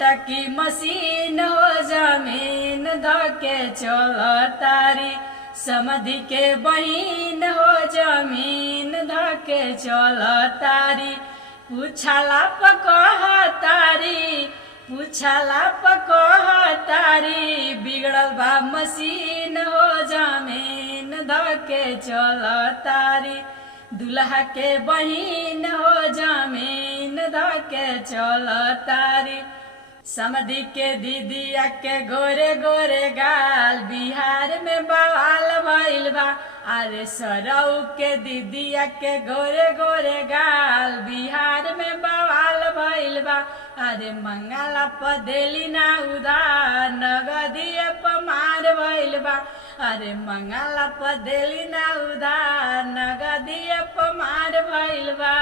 छोटकी मशीन हो जमीन धके चल तारी समधि के बहिन हो जमीन धके चल तारी पूछला पकह तारी पूछला पकह तारी बिगड़ल बा मशीन हो जमीन धके चल तारी दुल्हा के बहिन हो जमीन धके चल तारी समधि के दीदिया के गोरे गोरे गाल बिहार में बवाल भइल बा अरे सरऊ के दीदिया के गोरे गोरे गाल बिहार में बवाल भइल बा अरे मंगला पदेली ना उधार नगदिए पमार भइल बा अरे मंगला पदेली ना उधार नगदिए पमार भइल बा।